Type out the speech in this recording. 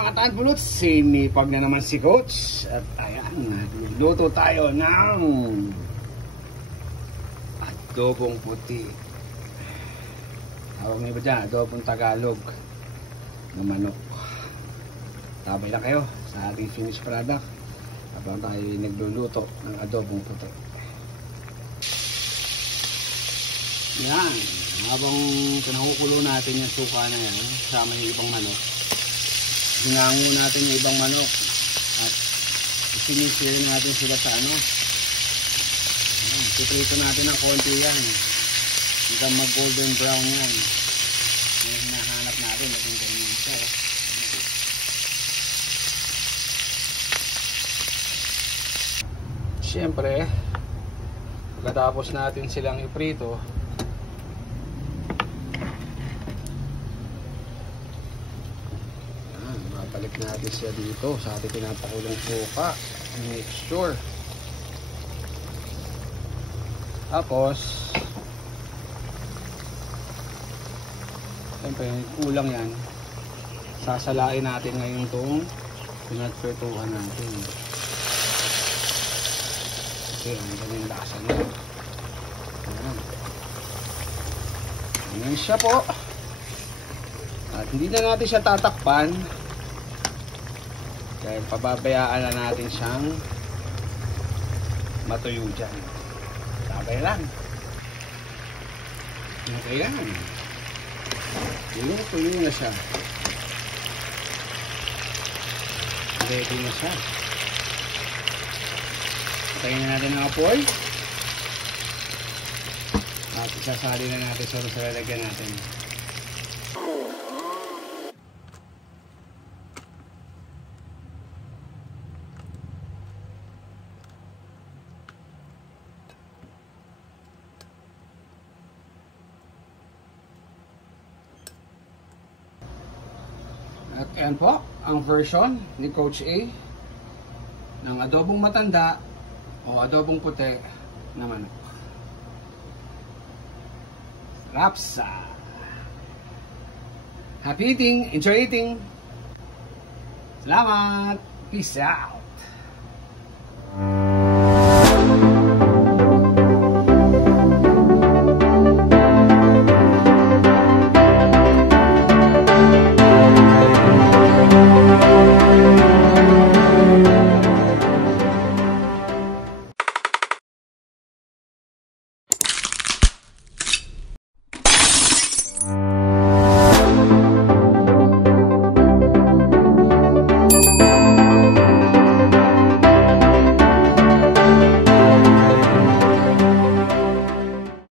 mga tanpulot, sinipag na naman si Coach. At ayan, nagluluto tayo ng adobong puti. Tawag niyo ba dyan? Adobong Tagalog ng manok. Tabay lang kayo sa ating finished product habang tayo nagluluto ng adobong puti. Yan, habang pinakukulo natin yung suka na yan kasama yung ibang manok, hinango natin yung ibang manok at sinisiri natin sila sa ano, piprito natin ng konti yan hanggang mag golden brown yan. Yung hinahanap natin maging ganyan ito. Siyempre pagkatapos natin silang iprito, balik natin siya dito sa ating pinapakulong suka, mixture. Tapos siyempre kulang yan, sasalain natin ngayon itong pinagprituhan natin. Okay, ang ganyan lasa niya. Ganyan siya po. At hindi na natin siya tatakpan dahil pababayaan na natin siyang matuyo dyan. Sabay lang. Okay yan. Tuyo na siya. Ready na siya. Patayin na natin ang apoy. At isasali na natin sa lalagyan natin. At yan po ang version ni Coach A ng adobong matanda o adobong puti na manok. Rapsa! Happy eating! Enjoy eating! Salamat! Peace out!